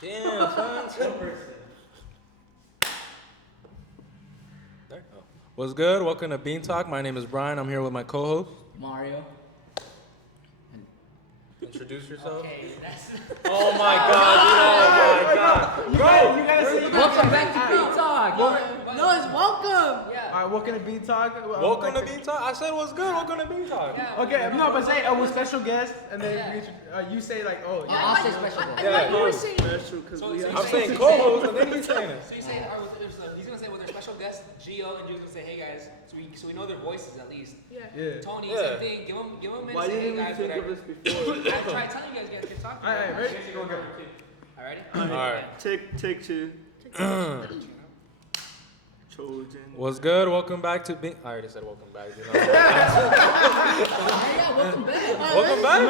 Damn, son. There. Oh. What's good? Welcome to Bean Talk. My name is Brian. I'm here with my co-host Mario. Introduce yourself. Okay, that's. Oh my God, dude. Oh my God. Bro, you gotta say Welcome back to Bean Talk. No, it's welcome. Yeah. Alright, welcome to Bean Talk. Welcome to Bean Talk. I said what's good. Welcome to Bean Talk. Yeah. Okay, no, but say with special guests, and then you say like, oh, Yeah, I'll say special guest. I thought you were saying. I'm saying co-host, and then he's saying it. So you say, he's gonna say with their special guest, Gio, and Gio's gonna say, hey guys, so we know their voices at least. Yeah. Tony, Yeah. same thing. Give him a minute. Why say, hey didn't we guys, think whatever. of this before? I tried telling you guys keep talking. Alright, ready? Go, go. All ready? Alright. Take two. Trojan. What's good? Welcome back to Bean. I already said welcome back. You know. Yeah, welcome back. Welcome back.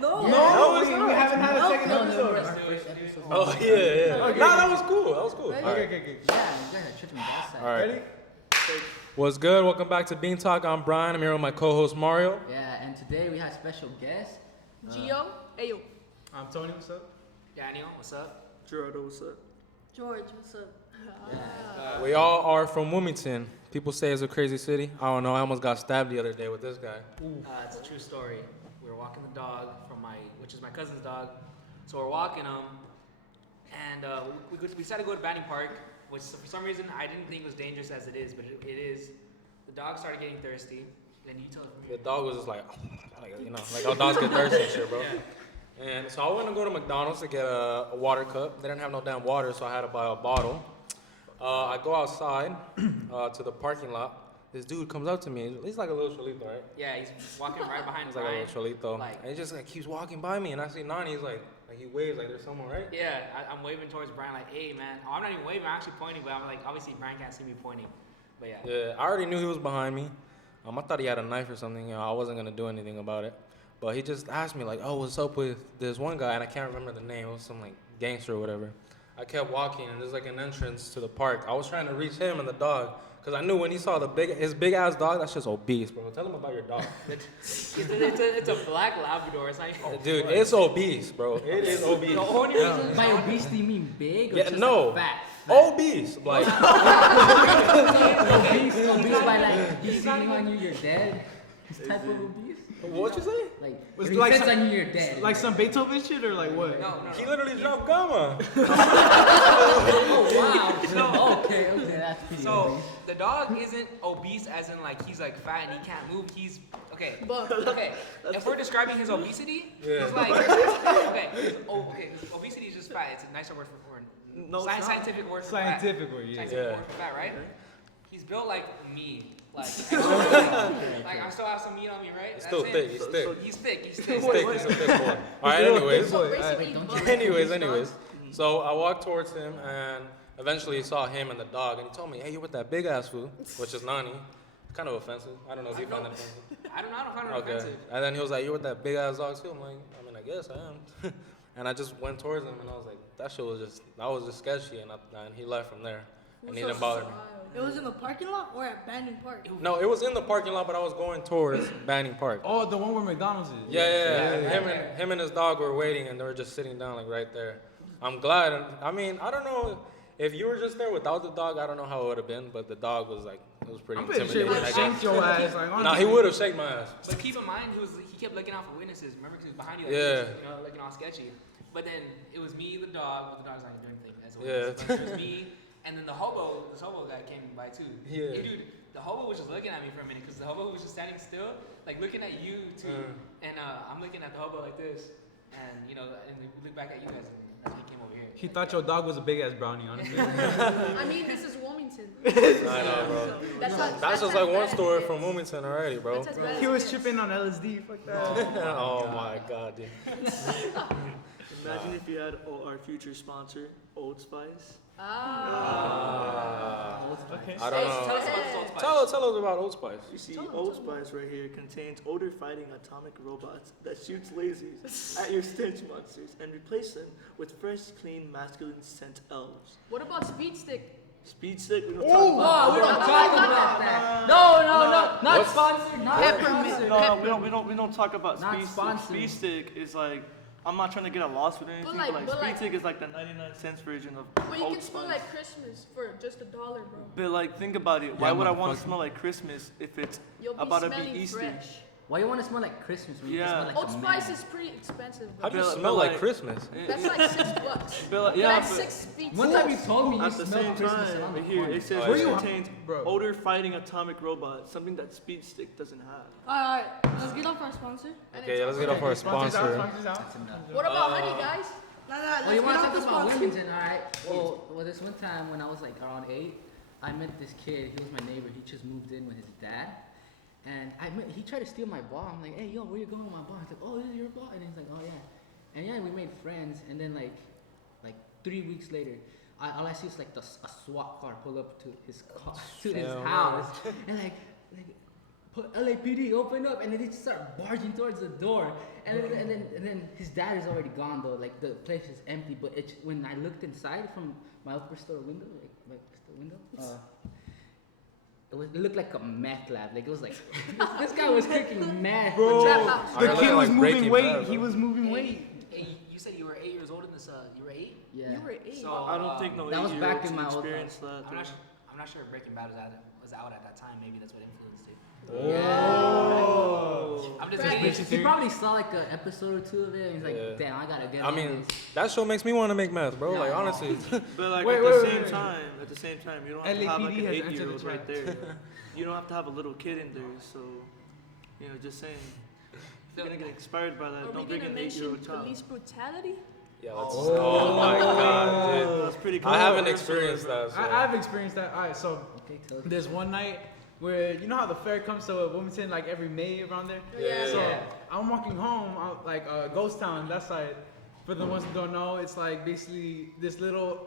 No. No, we haven't had a second No, episode. our first episode. Oh yeah, yeah. Okay. Nah, that was cool. That was cool. Okay, Alright. okay. Yeah, you guys are tripping me outside. All right. Ready? What's good? Welcome back to Bean Talk. I'm Brian. I'm here with my co-host Mario. Yeah, and today we have special guest. Gio, Ayo. I'm Tony, what's up? Daniel, what's up? Gerardo, what's up? George, what's up? We all are from Wilmington. People say it's a crazy city. I don't know. I almost got stabbed the other day with this guy. It's a true story. We were walking the dog which is my cousin's dog. So we're walking him, and we decided to go to Banning Park, which for some reason I didn't think was dangerous as it is, but it is. The dog started getting thirsty. Then you tell him. The dog was just like you know, like how dogs get thirsty and shit, bro. Yeah. And so I went to go to McDonald's to get a water cup. They didn't have no damn water, so I had to buy a bottle. I go outside to the parking lot. This dude comes up to me. He's like a little cholito, right? Yeah, he's walking right behind He's like a Brian. little cholito. Like- And he just like keeps walking by me, and I see Nani. He's like he waves like there's someone, right? Yeah, I'm waving towards Brian like, hey man. Oh, I'm not even waving, I'm actually pointing, but I'm like, obviously Brian can't see me pointing. But yeah. Yeah, I already knew he was behind me. I thought he had a knife or something. You know, I wasn't gonna do anything about it. But he just asked me like, "Oh, what's up with this one guy?" And I can't remember the name. It was some like gangster or whatever. I kept walking, and there's like an entrance to the park. I was trying to reach him and the dog, cause I knew when he saw his big ass dog, that's just obese, bro. Tell him about your dog. It's a black Labrador. It's not even Dude, it's obese, bro. It is obese. The only reason By obese, do you mean big or Yeah, just no. like fat? Obese, like Obese by like, he's sitting on you, you're dead. This type of obese? what you say? Like, Was if it he like sits some- on you, you're dead. Like some Beethoven shit or like what? No. He literally dropped gamma. Oh, wow. Okay, that's pretty So obese. the dog isn't obese as in like he's like fat and he can't move. He's okay. But Okay. If we're describing his obesity, Yeah. he's like okay. His obesity is just fat. It's a nicer word for No, it's not. scientific word for fat. Scientific word, yeah. Scientific Yeah. word for fat, right? He's built like me. Like, like I still have some meat on me, right? He's That's still it. thick. He's thick. He's thick. He's He's thick. thick. He's a thick boy. All right. Anyways. so Wait, basically, don't but- you- Anyways. So I walked towards him and eventually saw him and the dog, and he told me, "Hey, you with that big ass fool?" Which is Nani. Kind of offensive. I don't know if you find that offensive. I don't find it Okay. offensive. And then he was like, "You with that big ass dog too?" I'm like, "I mean, I guess I am." And I just went towards him, and I was like, "That shit was just sketchy," and he left from there, and he didn't bother me. It was in the parking lot or at Banning Park? No, it was in the parking lot, but I was going towards Banning Park. Oh, the one where McDonald's is. Yeah. And him and his dog were waiting, and they were just sitting down like right there. I'm glad. I mean, I don't know if you were just there without the dog. I don't know how it would have been, but the dog was like, it was pretty I'm pretty sure he intimidating. would I have guess. shanked your ass. Like, Nah, he would have shaken my ass. But keep in mind, he kept looking out for witnesses. Remember, because he was behind you, like, Yeah. looking all sketchy. But then it was me, the dog. Well, the dog's not even doing anything. As a Yeah. witness. But it was me, and then the hobo. This hobo guy came by too. Yeah. Hey, dude, the hobo was just looking at me for a minute because the hobo was just standing still, like looking at you too. And I'm looking at the hobo like this, and and we look back at you guys, and that's when he came over here. He thought your dog was a big ass brownie, honestly. I mean, this is Wilmington. I know, bro. That's just like one story from Wilmington already, bro. That's as bad as He was it tripping on LSD. Fuck that. Oh my god, dude. Imagine if you had our future sponsor, Old Spice. Okay. I don't Tell know. us about this Old Spice. Tell us about Old Spice. You see, Old Spice right here contains odor-fighting atomic robots that shoots lasers at your stench monsters and replace them with fresh, clean, masculine scent elves. What about Speed Stick? Speed stick, we don't Oh, talk we about. don't talk about that. No. Not What's- sponsored. Not Peppermint. sponsored. No, we don't talk about Not speed stick. sponsored. Speed stick is like I'm not trying to get a loss with anything, but like- Speed Stick is like the 99 cents version of But you Old can smell Spice. like Christmas for just $1, bro. But like, think about it. Why Yeah, would I want to motherfucker. smell like Christmas if it's You'll be about to be smelling Easter? fresh. Why you want to smell like Christmas when you Yeah. can smell like Old a Spice man? is pretty expensive, How bro. do you But smell like like- Christmas? That's like $6. But yeah, That's but 6 Speed One Sticks. time you told me you at the smelled same Christmas time, around the right here corner. it says Oh, it yeah. contains Bro. odor fighting atomic robot, something that Speed Stick doesn't have. Alright, let's get off our sponsor. and Okay, then let's talk get off our Sponsors out, sponsor. sponsors out. That's enough. What about honey, guys? Nah, let's Well, you get want to off the talk about sponsor. Wilmington, alright? Well, this one time when I was like around 8, I met this kid. He was my neighbor. He just moved in with his dad. And he tried to steal my ball. I'm like, hey, yo, where you going with my ball? He's like, oh, this is your ball? And he's like, oh, yeah. And yeah, we made friends. And then like 3 weeks later, all I see is like a SWAT car pull up to his car, to his Hell no. house. And like put LAPD, open up. And then they just start barging towards the door. And then his dad is already gone though. Like the place is empty. But when I looked inside from my upper store window, like the window, it looked like a meth lab. Like it was like this guy was cooking meth. Bro, Trap house. Are the you kid looking was like moving Breaking weight. Bad, He bro? was moving Hey, weight. hey, you said you were 8 years old in this. You were 8. Yeah. You were 8. So I don't think no that was 8-year-old back in should my old experience that. I'm not sure if Breaking Bad was out at that time. Maybe that's what influenced it. Oh. I'm just Right. kidding. He probably saw like an episode or 2 of it and he's like, Yeah. damn, I gotta get I on mean, this. that show makes me want to make meth, bro. No. Like honestly. But like Wait, at wait, the wait, same wait. time, you don't have to have like LAPD an has entered 8-year-old the right chat. there. You don't have to have a little kid in there. So, just saying. If you're gonna get expired by that, Are we don't bring gonna an mention 8-year-old child. police brutality? Yeah, let's. Oh my god, dude. That's pretty cool. I haven't experienced that. So. I've experienced that. All right, so Okay, tell us. there's one night where you know how the fair comes to Wilmington like every May around there. Yeah. So I'm walking home, like Ghost Town, that side. For the ones who don't know, it's like basically this little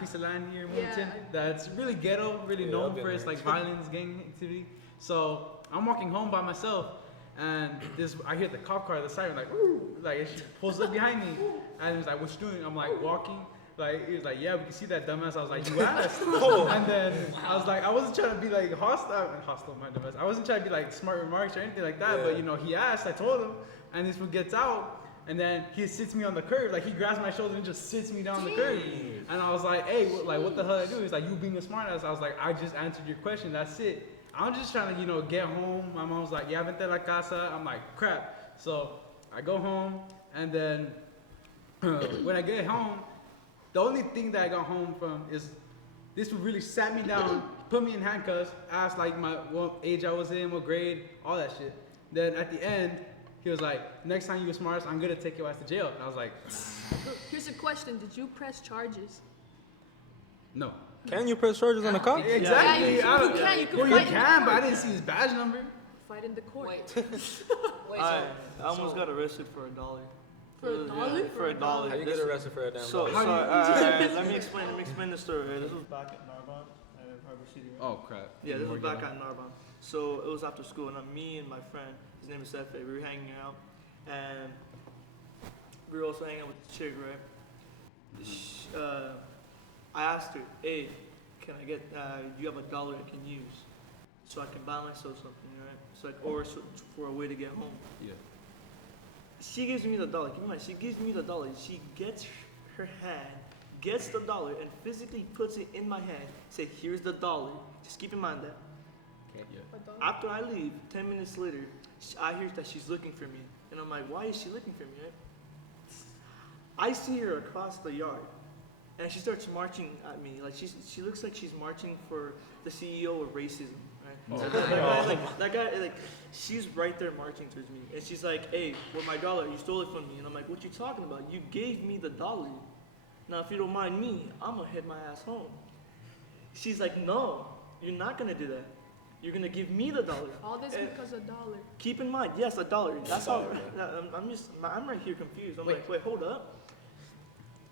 piece of land here in Wilmington Yeah. that's really ghetto, really Yeah, known I've been for its there. like violence, gang activity. So I'm walking home by myself, and I hear the cop car on the side, I'm like, ooh, like she pulls up behind me, and he's like, what you doing? I'm like walking. Like he was like, yeah, we can see that dumbass. I was like, you asked. And then I was like, I wasn't trying to be like hostile, my dumbass. I wasn't trying to be like smart remarks or anything like that. Yeah. But he asked. I told him, and this one gets out, and then he sits me on the curb. Like he grabs my shoulder and just sits me down the curb. And I was like, hey, what the hell I do? He's like, you being a smart ass. I was like, I just answered your question. That's it. I'm just trying to get home. My mom's like, ya vente a la casa. I'm like, crap. So I go home, and then when I get home. The only thing that I got home from is this one really sat me down, put me in handcuffs, asked like what age I was in, what grade, all that shit. Then at the end, he was like, next time you were smart, I'm gonna take your ass to jail. And I was like, Look, here's a question. Did you press charges? no. Can you press charges on a cop? Exactly. Yeah, I don't- you can. You can well, fight you in the can, but I court. didn't see his badge number. Fight in the court. Wait. I almost got arrested for $1. For $1? For $1. How you get arrested for a damn So, dog? let me explain the story. This was back at Narbonne, Harbor City. Right? Oh crap. Yeah, this was back at Narbonne. So it was after school, and me and my friend, his name is Efe, we were hanging out, and we were also hanging out with the chick, right? I asked her, hey, can I get, you have $1 I can use, so I can buy myself something, right? Or for a way to get home. Yeah. She gives me the $1. Keep in mind, she gives me the $1. She gets her hand, gets the $1, and physically puts it in my hand. Say, here's the $1. Just keep in mind that. Okay. Yeah. After I leave, 10 minutes later, I hear that she's looking for me. And I'm like, why is she looking for me, right? I see her across the yard. And she starts marching at me. Like, she looks like she's marching for the CEO of racism, right? So that guy, like, she's right there marching towards me. And she's like, hey, with my $1, you stole it from me. And I'm like, what you talking about? You gave me the $1. Now, if you don't mind me, I'm going to head my ass home. She's like, no, you're not going to do that. You're going to give me the $1. All this And because $1. keep in mind, yes, $1. That's all. I'm right here confused. I'm like, wait, hold up.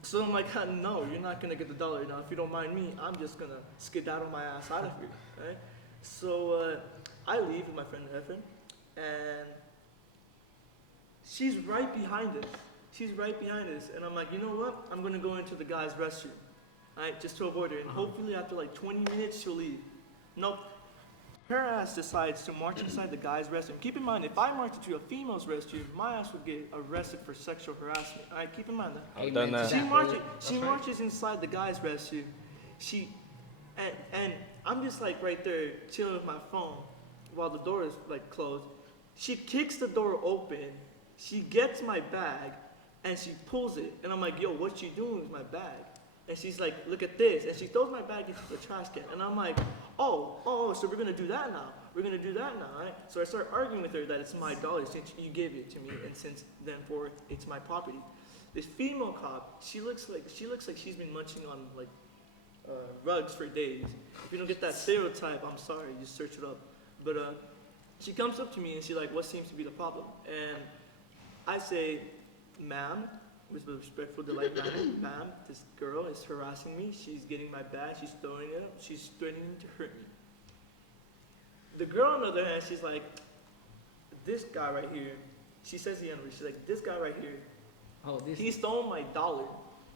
So I'm like, no, you're not gonna get the $1. Now, if you don't mind me, I'm just gonna skedaddle my ass out of here, right? So I leave with my friend Evan, and she's right behind us. She's right behind us, and I'm like, you know what? I'm gonna go into the guy's restroom, right, just to avoid her. And hopefully, after like 20 minutes, she'll leave. Nope. her ass decides to march inside the guy's restroom. Keep in mind, if I marched into a female's restroom, my ass would get arrested for sexual harassment. All right, keep in mind that. I've done that. She marches inside the guy's restroom. And I'm just like right there chilling with my phone while the door is like closed. She kicks the door open. She gets my bag and she pulls it. And I'm like, yo, what you doing with my bag? And she's like, look at this. And she throws my bag into the trash can. And I'm like, oh, so we're going to do that now. We're going to do that now, right? So I start arguing with her that it's my dollar since you gave it to me. And since then forth, it's my property. This female cop, she looks like she's been munching on like rugs for days. If you don't get that stereotype, I'm sorry, just search it up. But she comes up to me and she's like, what seems to be the problem? And I say, ma'am, with a respectful delight manner, ma'am, this girl is harassing me. She's getting my bag. She's throwing it up. She's threatening to hurt me. The girl, on the other hand, she's like, this guy right here, she says the N-word. She's like, this guy right here, he stole my dollar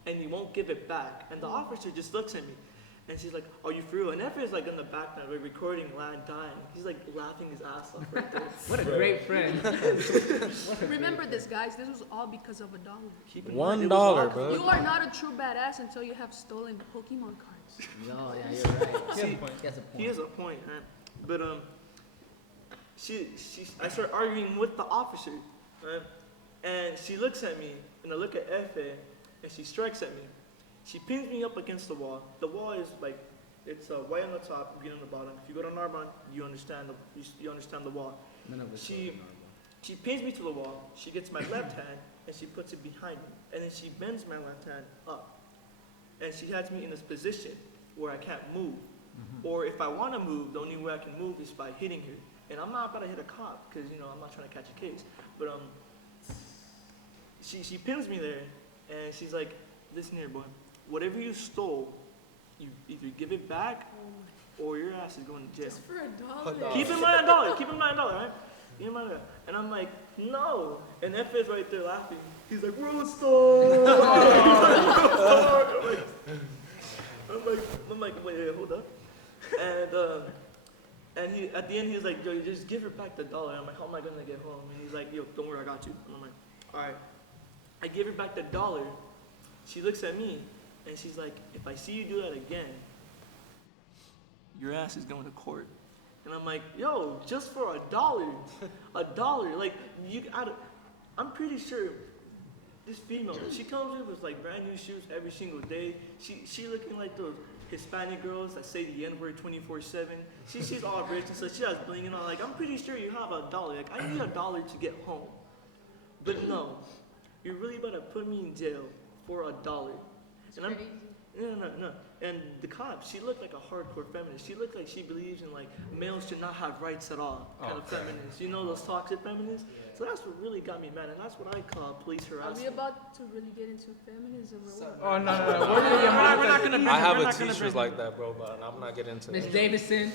and he won't give it back. And the officer just looks at me and she's like, are you for real? And F is like in the background, we're recording Lad dying. He's like laughing his ass off right there. What a great friend. Remember this, guys. This was all because of $1. Keep in mind, $1, it was all- bro. You are not a true badass until you have stolen Pokemon cards. No, yeah, you're right. He has a point. He has a point. He has a point, man. But I start arguing with the officer, right? And she looks at me, and I look at Efe, and she strikes at me. She pins me up against the wall. The wall is like, it's white on the top, green on the bottom. If you go to Narbonne, you understand the wall. None of us She pins me to the wall. She gets my left hand and she puts it behind me, and then she bends my left hand up, and she has me in this position where I can't move. Or if I want to move, the only way I can move is by hitting her. And I'm not about to hit a cop because I'm not trying to catch a case. But she pins me there, and she's like, listen here, boy. Whatever you stole, you either give it back or your ass is going to jail. Just for $1. Keep in mind $1. Keep in mind $1, right? Keep in mind $1. And I'm like, no. And F is right there laughing. He's like, Roadstar! I'm like, wait, hold up. And he at the end he was like, yo, you just give her back the $1. I'm like, how am I gonna get home? And he's like, yo, don't worry, I got you. And I'm like, all right. I give her back the $1. She looks at me and she's like, if I see you do that again, your ass is going to court. And I'm like, yo, just for $1, $1. Like I'm pretty sure this female, she comes in with like brand new shoes every single day. She looking like those Hispanic girls that say the N-word 24/7. She's all rich and so she has bling and all. Like, I'm pretty sure you have $1. Like, I need $1 to get home. But no, you're really about to put me in jail for $1. And I'm, no. And the cop, she looked like a hardcore feminist. She looked like she believes in like males should not have rights at all kind of feminist. You know those toxic feminists? So that's what really got me mad, and that's what I call police Are we harassment. about to really get into feminism or what? Oh, no. We're not gonna I have a t-shirt like that, bro, but I'm not getting into Miss that. Davidson.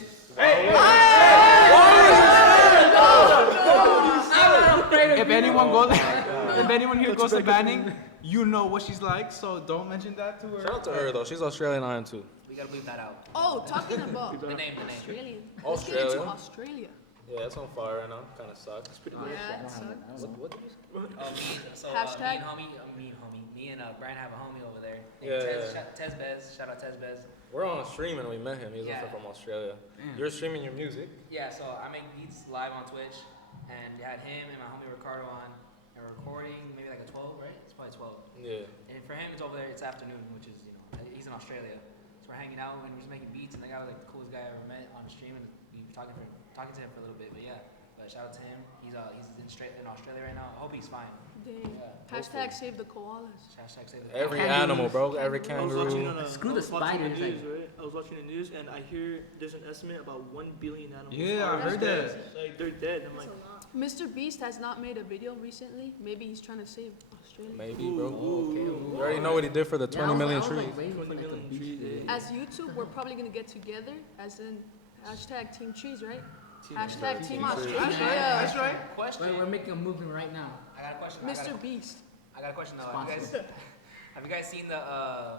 If anyone here goes to Banning, you know what she's like, so don't mention that to her. Shout out to her, though. She's Australian iron, too. We gotta bleep that out. Oh, talking about The name. Australian. Let's get into Australia? Australia. Yeah, it's on fire right now. Kind of sucks. Yeah, it sucks. Hashtag. Me and Brian have a homie over there. Yeah. Tezbez. Shout out Tezbez. We're on stream and we met him. He's Yeah. also from Australia. You're streaming your music. Yeah, so I make beats live on Twitch, and you had him and my homie Ricardo on, and we're recording maybe like a 12, right? It's probably 12. Yeah. And for him, it's over there. It's afternoon, which is he's in Australia. So we're hanging out and we're just making beats, and the guy was like the coolest guy I ever met on the stream, and we were talking to him for a little bit. But yeah, shout out to him. He's in Australia right now. I hope he's fine. Dang. Yeah. Hashtag save the koalas. Hashtag save the Every Kangaroos. animal, bro. Every I was watching kangaroo. on Screw I the was watching spiders, The like- news, right? I was watching the news, and I hear there's an estimate about 1 billion animals. Yeah, I are heard dead. that. Like they're dead. I'm That's like, a lot. Mr. Beast has not made a video recently. Maybe he's trying to save Australia. Maybe, bro. Okay. You already know what he did for the 20 million trees. 20 million trees. As YouTube, we're probably gonna get together, as in hashtag Team Trees, right? Hashtag Team Team Trees. Australia. That's right. question. We're making a movement right now. I got a question. Mr. Beast. I got a question though. Have you guys seen the? I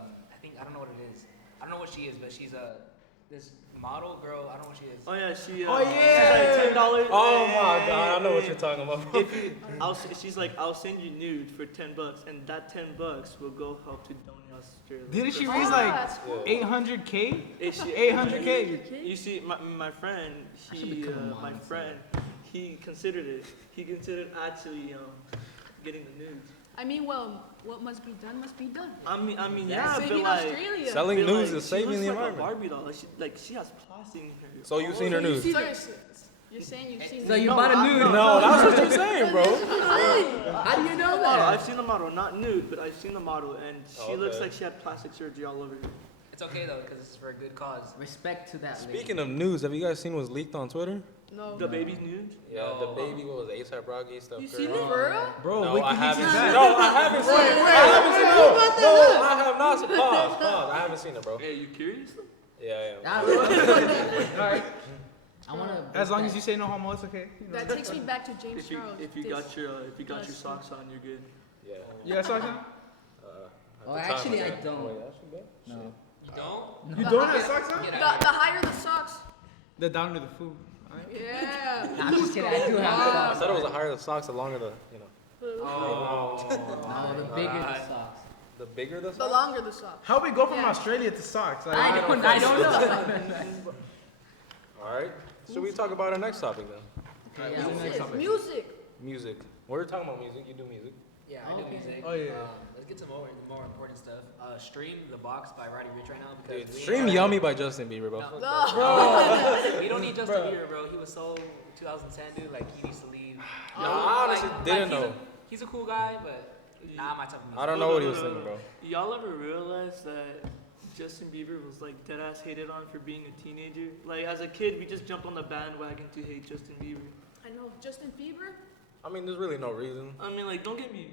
don't know what it is. I don't know what she is, but she's this model girl. I don't know what she is. Oh yeah, she. Oh, She's yeah. like $10. Oh my god, I know what you're talking about. If you, she's like, I'll send you nude for $10, and that $10 will go help to donate Australia. Didn't she Oh, raise like that's cool. 800K? If she- 800K. You see, my friend, my friend, he considered it. He considered actually getting the nudes. I mean, well, what must be done must be done. I mean, Yeah, but saving like. Australia. Selling but, news like, is saving she the looks like environment. a Barbie doll. She has plastic in her. So you've seen her nudes? You're saying you've seen So you No, bought a I- nude? No, that's what you're saying, bro. How do you know Model. that? I've seen the model, not nude, but I've seen the model, and she looks Okay. like she had plastic surgery all over her. It's okay though, because it's for a good cause. Respect to that lady. Speaking of news, have you guys seen what's leaked on Twitter? No. The baby's nude. Yeah, the baby, what was it, ASAP Rocky stuff? You seen it for real? Bro, No, I WikiLeaks haven't is seen bad. it. No, I haven't seen it. I haven't seen it. No, I have not seen it. Pause. I haven't seen it, bro. Hey, you curious? Yeah, I am. Alright. I wanna. As long as you say no homo, it's okay. You know. That takes me back to James If you Charles. if you This- got your Yes. socks on, you're good. Yeah. You got socks on? At Oh, the time, actually, I did. don't. Wait, actually, did? No. You don't? You don't have socks on? Get The, out the higher the socks. The down to the food. Alright. Yeah. Nah, I'm just kidding. I do have I socks. said it was the higher the socks, the longer the, you know. Oh. No, the bigger the socks. The bigger the The socks? longer the socks. How we go from Yeah. Australia to socks? Like, I don't know. All right. Should we talk about our next topic then? Okay, yeah, Next topic. Music. Music. We're talking about music. You do music. Yeah, I do Okay. music. Oh, yeah. Let's get some more important stuff. Stream The Box by Roddy Ricch right now because Dude, we stream ain't- Yummy by Justin Bieber, bro. No. No. We don't need Justin Bieber, bro. He was so 2010, dude. Like he needs to leave. No, I honestly didn't know. He's a cool guy, but not my type of music. I don't know what he was thinking, bro. Y'all ever realize that Justin Bieber was like dead ass hated on for being a teenager? Like as a kid, we just jumped on the bandwagon to hate Justin Bieber. I know. Justin Bieber. I mean, there's really no reason. I mean, like don't get me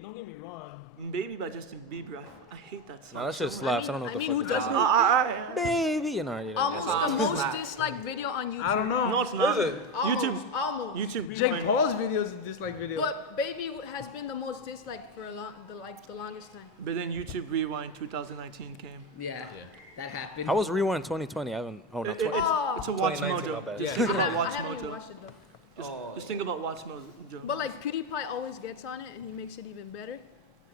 wrong. Baby by Justin Bieber, I hate that song. Nah, that shit slaps. I don't know what I the mean, who fuck. you're doesn't? talking about. Baby, you know. Almost Yeah. the most disliked video on YouTube. I don't know. No, it's not. Is it? Almost, YouTube. Almost. YouTube Jake Rewind. Paul's videos is dislike video. But Baby has been the most disliked for the longest time. But then YouTube Rewind 2019 came. Yeah, that happened. How was Rewind 2020? I haven't. Oh, not 20. It's a Watch 2019, my Mojo. bad. Just Yeah. think I about Watch haven't even Mojo. watched it though. Just think about Watch Mojo. But like PewDiePie always gets on it and he makes it even better,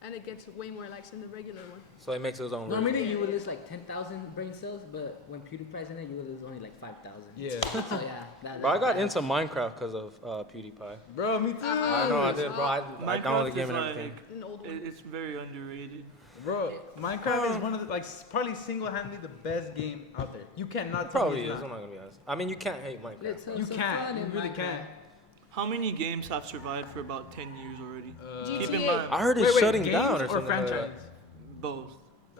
and it gets way more likes than the regular one. So he makes his own version. Normally you would lose like 10,000 brain cells, but when PewDiePie's in it, you would lose only like 5,000. Yeah. So yeah. Bro, I got into Minecraft because of PewDiePie. Bro, me too. I know I did, bro. I downloaded the Minecraft game is and like, everything. An old one. it's very underrated. Bro, Minecraft is one of the, like, probably single-handedly the best game out there. You cannot tell Probably me is. it's I'm not. not gonna be honest. I mean, you can't hate Minecraft. Let's have You some can't. fun You in really Minecraft. can't. How many games have survived for about 10 years already? Keep in GTA. mind, I heard it's shutting games down or or something. like franchise? that. both.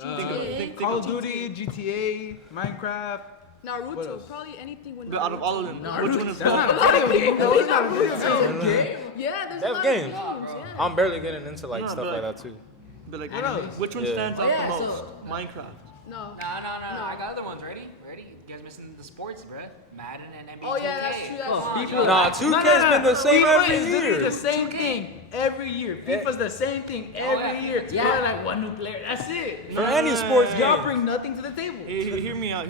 GTA. Call of Duty, GTA, Minecraft. What Naruto, else? probably anything with But out of all of them, Naruto. which one is That's not better? a video game. though. It's not a video game. Yeah, there's They a have lot games. of games. Yeah. I'm barely getting into like No, stuff but- like that too. But like, What else? which one Yeah. stands out Yeah, the so- most? Minecraft. No. No. I got other ones. Ready? You guys missing the sports, bruh? Madden and NBA. Oh yeah, 2K. that's true. That's Oh, true. FIFA. Nah, 2K's been the same FIFA every is literally year. the same thing every year. FIFA's the same thing every year. Yeah. Yeah, like one new player. That's it. For any sports Y'all game. bring nothing to the table. Hear me out.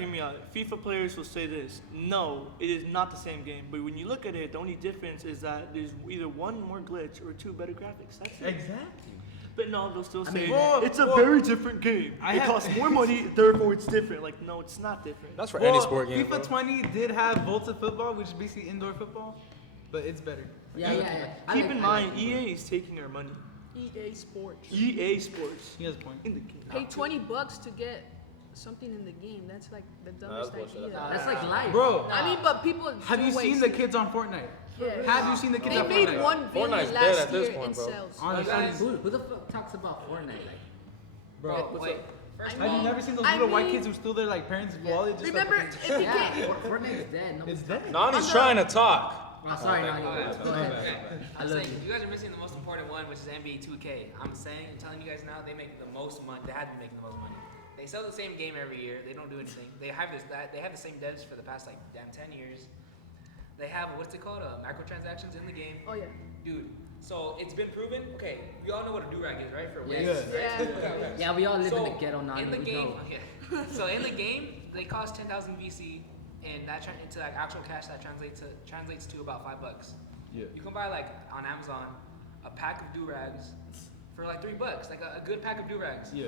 FIFA players will say this. No, it is not the same game. But when you look at it, the only difference is that there's either one more glitch or two better graphics. That's it. Exactly. But no, they'll still say Bro, it's a bro, very different game. I It have- costs more money, therefore it's different. Like, no, it's not different. That's for Well, any sport game. FIFA bro. 20 did have Volta football, which is basically indoor football, but it's better. Yeah. I Keep like- in I mind, like- EA is taking our money. EA Sports. EA Sports He has a point. in the game. Pay $20 to get something in the game. That's like the dumbest bullshit. idea. That's like life. Bro, I mean, but people have do you seen waste the it. kids on Fortnite? Yeah. Have you seen the kids They on made Fortnite? $1 billion Fortnite's dead last at this year point, in bro. sales. Honestly, Who the fuck talks about Fortnite? Like, bro. Wait. First I of all, Have you never seen those I little white mean- kids who steal their like parents' wallet? Just Remember, like, it became. yeah, Fortnite's dead. No, it's dead. Nani's On the- trying to talk. Oh, sorry, no, go ahead. go ahead. I I'm love saying, you. you guys are missing the most important one, which is NBA 2K. I'm telling you guys now, they make the most money. They have been making the most money. They sell the same game every year. They don't do anything. They have they have the same devs for the past like damn 10 years. They have what's it called? Microtransactions in the game, Oh yeah. dude. So it's been proven. Okay, we all know what a do-rag is, right? For Yes. waves, Yeah. right? Okay. Yeah, we all live in So, the ghetto now. In the we game, know. okay. So in the game, they cost 10,000 VC and that into like actual cash, that translates to about $5. Yeah. You can buy like on Amazon a pack of do-rags for like $3, like a good pack of do-rags. Yeah.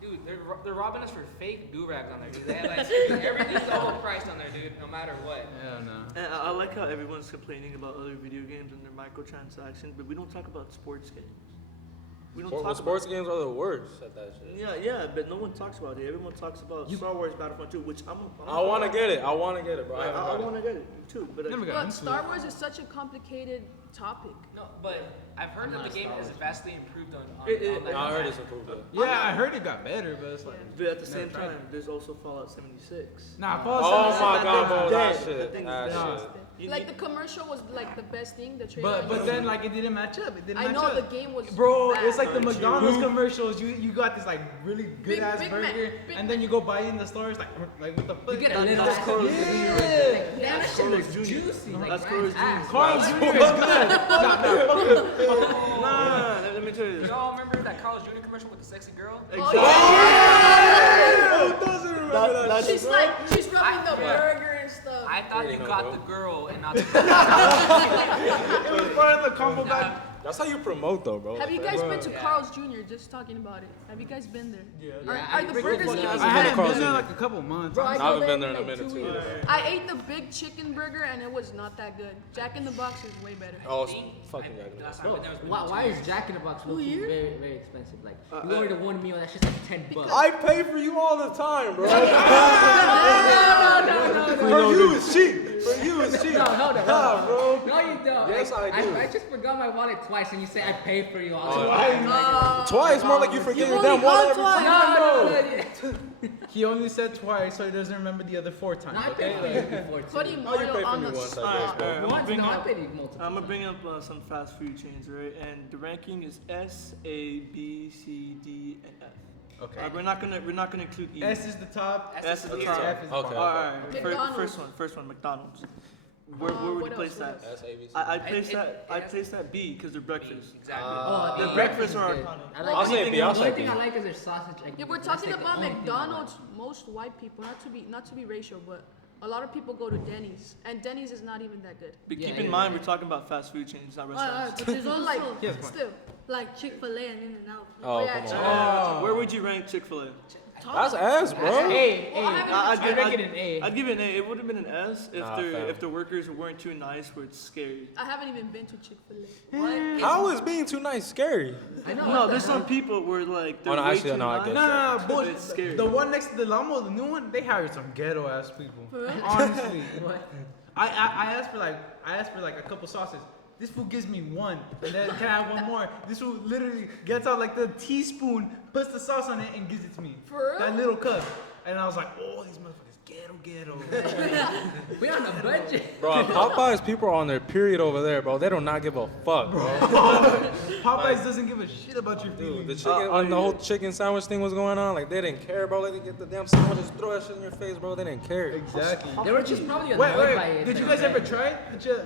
Dude, they're robbing us for fake do-rags on there, dude. They have like everything's overpriced on there, dude, no matter what. Yeah, no. And I like how everyone's complaining about other video games and their microtransactions, but we don't talk about sports games. We don't talk sports games are the worst at that shit. Yeah, but no one talks about it. Everyone talks about Star Wars Battlefront 2, which I want to get it. I want to get it, bro. I want to get it too, but Never got But into Star it. Wars is such a complicated topic. No, but I've heard that the game is vastly improved on that. I heard it's improved. Yeah, I heard it got better, but it's like. But at the same Never tried time, there's also Fallout 76. Nah, Oh Fallout 76 my god, bro, that That shit. thing's That dead. shit. You Like need- the commercial was like the best thing. The trailer. But then like it didn't match up. It didn't I match know up. the game was. Bro, bad. it's like the Aren't you? McDonald's commercials. You got this like really good ass Big burger, Mac, Big and then you go buy it in the store. It's like what the fuck? You get a That- little that's ass Carl's piece. Jr. Yeah. right That That's shit Carl's looks Jr. juicy. Like That's Brian's Carl's ass. Jr. Carl Jr. is good. Nah, let me tell you Do this. y'all remember that Carl's Jr. commercial with the sexy girl? Oh, yeah. Who doesn't remember that? She's like she's rubbing the burger and stuff. I thought There you you go, got bro. the girl and not the It was part of the combo pack. That's how you promote, though, bro. Have you guys Bro. been to Yeah. Carl's Jr. Just talking about it? Have you guys been there? Yeah. Are the burgers fucking even ass. I been to hadn't Carl's been there Jr. like a couple months. Bro, I I go haven't there been there in a like minute, 2 too. weeks. I ate the big chicken burger and it was not that good. Jack in the Box is way better. Oh, thing. fucking Last yeah. time there was Why is Jack in the Box looking years? very, very expensive? Like, you order one meal, that's just like $10. I pay for you all the time, bro. No. For you, it's cheap. For you, it's cheap. No, hold on. Nah, bro. No, you don't. Yes, I do. I just forgot my wallet twice, and you say I pay for you all the Oh, time. Twice, more like you forget your only damn wallet every called time. No. He only said twice, so he doesn't remember the other 4 times. No, I Okay. paid for you before too. Putting Oh, you Mario pay for on me the once, I spot. guess, bro. I'm gonna Once, bring no, I up- paid you multiple. I'm gonna bring up some fast food chains, right? And the ranking is S, A, B, C, D, and F. Okay. We're not gonna include E. S is the top. S is the E. top. F is the Okay. bottom. Alright, McDonald's. first one, McDonald's. Where would what you place else, that? what else? S-A-B-C. I place It- that it I has- place that B because they're breakfast. Exactly. Oh, The the breakfast is are good. iconic. I like I'll say it. B, I'll The say only thing B. I like is their sausage. Like, If we're that's talking like the about only thing I like. McDonald's, most white people, not to be racial, but a lot of people go to Denny's, and Denny's is not even that good. But Yeah, keep in yeah, mind yeah. we're talking about fast food chains, not Alright, restaurants. but there's also Like, Yes, fine. still, like Chick-fil-A and In-N-Out. Oh, yeah, come check. on. Where would you rank Chick-fil-A? That's ass, bro. Hey, Well, I hey. haven't I'd I rank it an A. I'd give it an A. It would have been an S if Nah, the fam. if the workers weren't too nice, where it's scary. I haven't even been to Chick-fil-A. What? How is being too nice scary? I know. No, there's some people where like they're no, way actually, too no, I nice. get Nah, But bullshit. it's scary. The one next to the Lamo, the new one, they hired some ghetto ass people. For real? Honestly. What? I asked for like a couple sauces. This fool gives me one, and then can I have one more? This fool literally gets out like the teaspoon, puts the sauce on it, and gives it to me. For real? That little cup, and I was like, oh, these motherfuckers ghetto. We on a budget. Bro, Popeyes people are on their period over there, bro. They do not give a fuck, bro. Popeyes doesn't give a shit about your Dude, the feelings. chicken, when the whole chicken sandwich thing was going on, like they didn't care, bro. They didn't get the damn sandwiches, throw that shit in your face, bro. They didn't care. Exactly. They were just probably Wait, annoyed wait, by it. did you like, guys ever try